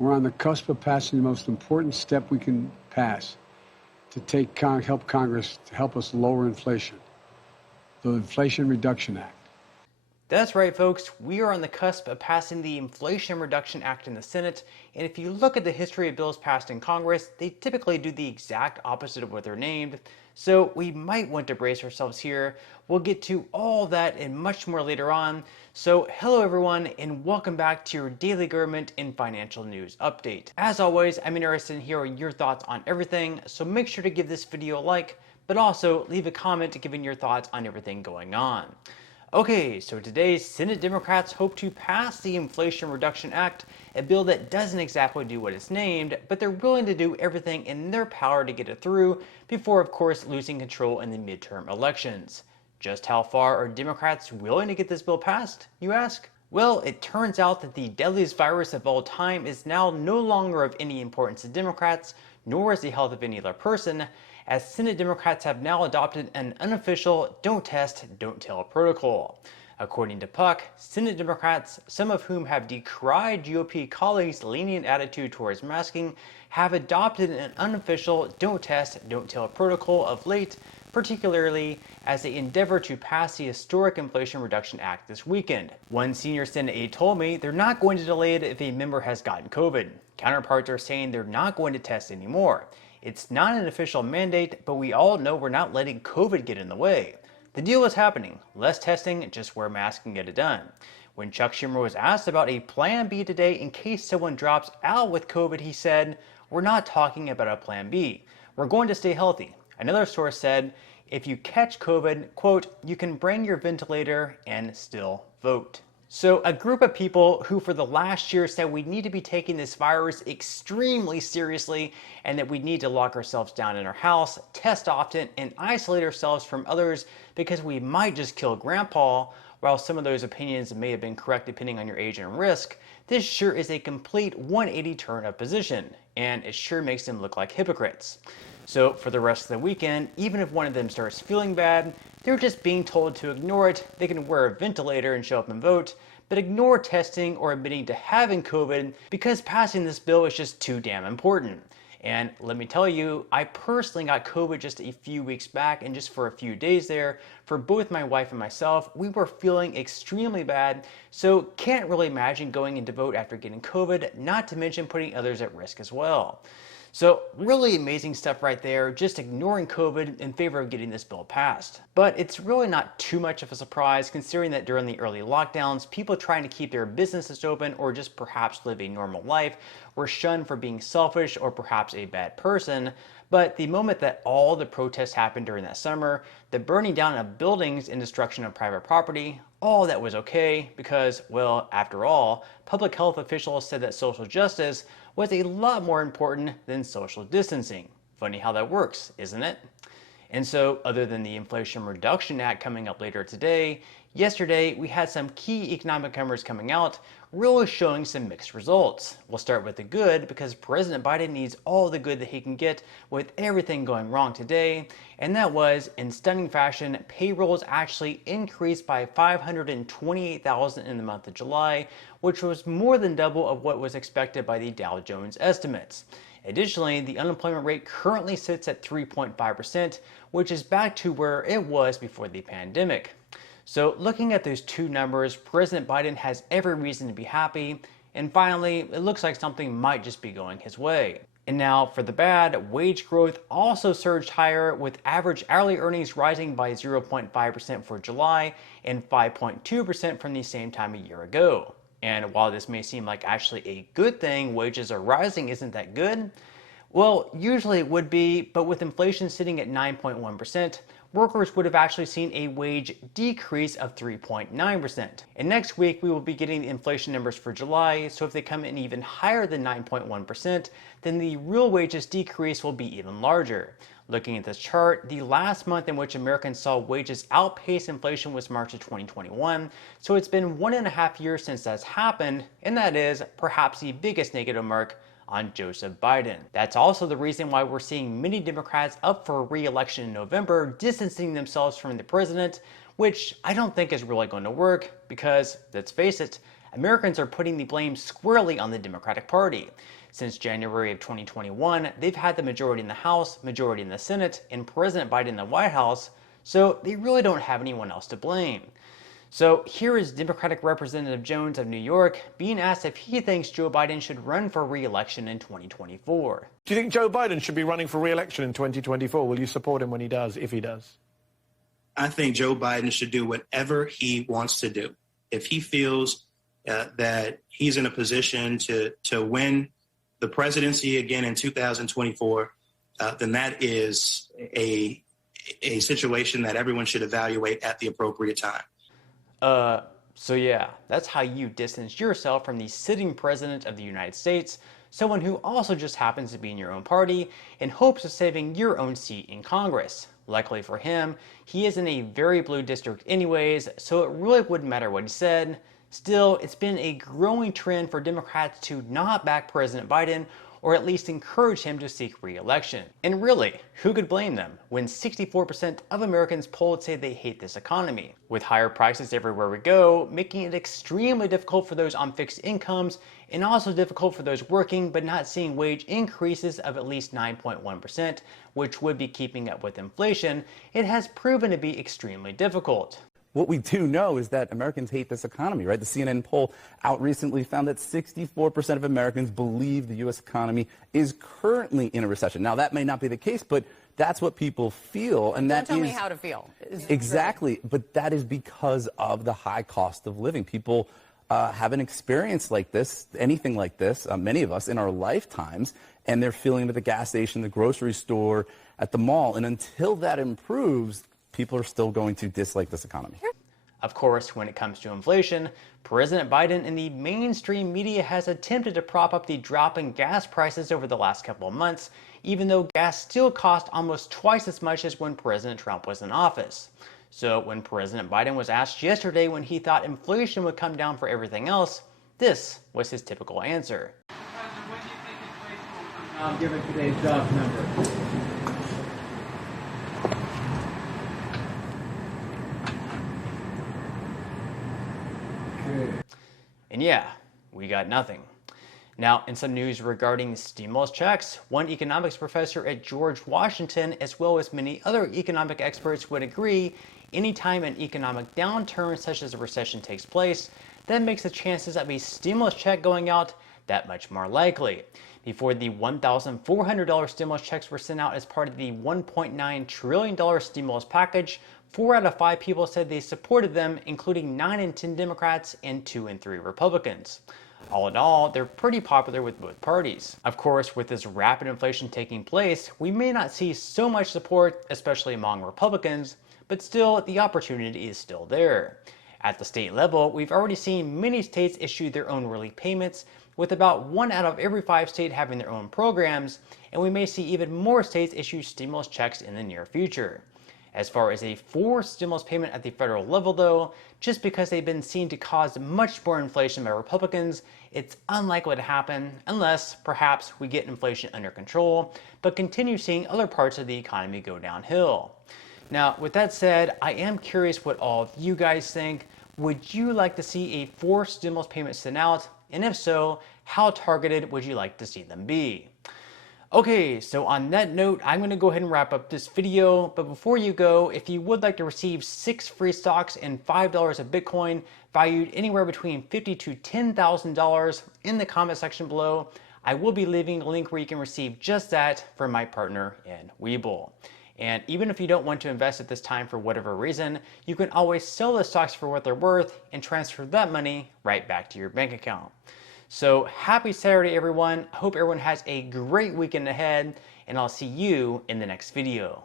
We're on the cusp of passing the most important step we can pass to help Congress to help us lower inflation, the Inflation Reduction Act. That's right, folks. We are on the cusp of passing the Inflation Reduction Act in the Senate, and if you look at the history of bills passed in Congress, they typically do the exact opposite of what they're named, so we might want to brace ourselves here. We'll get to all that and much more later on. So hello everyone, and welcome back to your daily government and financial news update. As always, I'm interested in hearing your thoughts on everything, so make sure to give this video a like, but also leave a comment giving your thoughts on everything going on. Okay, so today Senate Democrats hope to pass the Inflation Reduction Act, a bill that doesn't exactly do what it's named, but they're willing to do everything in their power to get it through before, of course, losing control in the midterm elections. Just how far are Democrats willing to get this bill passed, you ask? Well, it turns out that the deadliest virus of all time is now no longer of any importance to Democrats, nor is the health of any other person, as Senate Democrats have now adopted an unofficial don't test, don't tell protocol. According to Puck, Senate Democrats, some of whom have decried GOP colleagues' lenient attitude towards masking, have adopted an unofficial don't test, don't tell protocol of late, particularly as they endeavor to pass the historic Inflation Reduction Act this weekend. One senior Senate aide told me they're not going to delay it if a member has gotten COVID. Counterparts are saying they're not going to test anymore. It's not an official mandate, but we all know we're not letting COVID get in the way. The deal is happening. Less testing, just wear masks and get it done. When Chuck Schumer was asked about a plan B today in case someone drops out with COVID, he said, "We're not talking about a plan B. We're going to stay healthy." Another source said, "If you catch COVID, quote, you can bring your ventilator and still vote." So a group of people who for the last year said we need to be taking this virus extremely seriously and that we need to lock ourselves down in our house, test often, and isolate ourselves from others because we might just kill grandpa, while some of those opinions may have been correct depending on your age and risk, this sure is a complete 180 turn of position, and it sure makes them look like hypocrites. So for the rest of the weekend, even if one of them starts feeling bad, they're just being told to ignore it. They can wear a ventilator and show up and vote, but ignore testing or admitting to having COVID because passing this bill is just too damn important. And let me tell you, I personally got COVID just a few weeks back, and just for a few days there, for both my wife and myself, we were feeling extremely bad, so can't really imagine going in to vote after getting COVID, not to mention putting others at risk as well. So really amazing stuff right there, just ignoring COVID in favor of getting this bill passed. But it's really not too much of a surprise considering that during the early lockdowns, people trying to keep their businesses open or just perhaps live a normal life were shunned for being selfish or perhaps a bad person. But the moment that all the protests happened during that summer, the burning down of buildings and destruction of private property, all that was okay because, well, after all, public health officials said that social justice was a lot more important than social distancing. Funny how that works, isn't it? And so, other than the Inflation Reduction Act coming up later today, yesterday we had some key economic numbers coming out, really showing some mixed results. We'll start with the good because President Biden needs all the good that he can get with everything going wrong today, and that was, in stunning fashion, payrolls actually increased by 528,000 in the month of July, which was more than double of what was expected by the Dow Jones estimates. Additionally, the unemployment rate currently sits at 3.5%, which is back to where it was before the pandemic. So looking at those two numbers, President Biden has every reason to be happy. And finally, it looks like something might just be going his way. And now for the bad, wage growth also surged higher, with average hourly earnings rising by 0.5% for July and 5.2% from the same time a year ago. And while this may seem like actually a good thing, wages are rising isn't that good? Well, usually it would be, but with inflation sitting at 9.1%, workers would have actually seen a wage decrease of 3.9%. And next week, we will be getting the inflation numbers for July, so if they come in even higher than 9.1%, then the real wages decrease will be even larger. Looking at this chart, the last month in which Americans saw wages outpace inflation was March of 2021, so it's been 1.5 years since that's happened, and that is perhaps the biggest negative mark on Joseph Biden. That's also the reason why we're seeing many Democrats up for re-election in November distancing themselves from the president, which I don't think is really going to work because, let's face it, Americans are putting the blame squarely on the Democratic Party. Since January of 2021, they've had the majority in the House, majority in the Senate, and President Biden in the White House, so they really don't have anyone else to blame. So here is Democratic Representative Jones of New York being asked if he thinks Joe Biden should run for re-election in 2024. Do you think Joe Biden should be running for re-election in 2024? Will you support him when he does, if he does? I think Joe Biden should do whatever he wants to do. If he feels that he's in a position to win the presidency again in 2024, then that is a situation that everyone should evaluate at the appropriate time. So yeah, that's how you distance yourself from the sitting president of the United States, someone who also just happens to be in your own party, in hopes of saving your own seat in Congress. Luckily for him, he is in a very blue district anyways, so it really wouldn't matter what he said. Still, it's been a growing trend for Democrats to not back President Biden, or at least encourage him to seek re-election. And really, who could blame them when 64% of Americans polled say they hate this economy, with higher prices everywhere we go, making it extremely difficult for those on fixed incomes, and also difficult for those working but not seeing wage increases of at least 9.1%, which would be keeping up with inflation. It has proven to be extremely difficult. What we do know is that Americans hate this economy, right? The CNN poll out recently found that 64% of Americans believe the U.S. economy is currently in a recession. Now, that may not be the case, but that's what people feel. And Don't tell me how to feel. Exactly. But that is because of the high cost of living. People haven't experienced like this, anything like this, many of us in our lifetimes, and they're feeling it at the gas station, the grocery store, at the mall. And until that improves, people are still going to dislike this economy. Of course, when it comes to inflation, President Biden and the mainstream media has attempted to prop up the drop in gas prices over the last couple of months, even though gas still cost almost twice as much as when President Trump was in office. So when President Biden was asked yesterday when he thought inflation would come down for everything else, this was his typical answer. President, when do you think inflation will come down given today's jobs number? And yeah, we got nothing. Now, in some news regarding stimulus checks, one economics professor at George Washington, as well as many other economic experts, would agree anytime an economic downturn such as a recession takes place, that makes the chances of a stimulus check going out that much more likely. Before the $1,400 stimulus checks were sent out as part of the $1.9 trillion stimulus package, 4 out of 5 people said they supported them, including 9 in 10 Democrats and 2 in 3 Republicans. All in all, they're pretty popular with both parties. Of course, with this rapid inflation taking place, we may not see so much support, especially among Republicans, but still, the opportunity is still there. At the state level, we've already seen many states issue their own relief payments, with about 1 out of every 5 states having their own programs, and we may see even more states issue stimulus checks in the near future. As far as a forced stimulus payment at the federal level though, just because they've been seen to cause much more inflation by Republicans, it's unlikely to happen unless perhaps we get inflation under control, but continue seeing other parts of the economy go downhill. Now, with that said, I am curious what all of you guys think. Would you like to see a forced stimulus payment sent out? And if so, how targeted would you like to see them be? Okay, so on that note, I'm going to go ahead and wrap up this video, but before you go, if you would like to receive 6 free stocks and $5 of Bitcoin valued anywhere between $50,000 to $10,000 in the comment section below, I will be leaving a link where you can receive just that from my partner in Webull. And even if you don't want to invest at this time for whatever reason, you can always sell the stocks for what they're worth and transfer that money right back to your bank account. So happy Saturday, everyone. I hope everyone has a great weekend ahead, and I'll see you in the next video.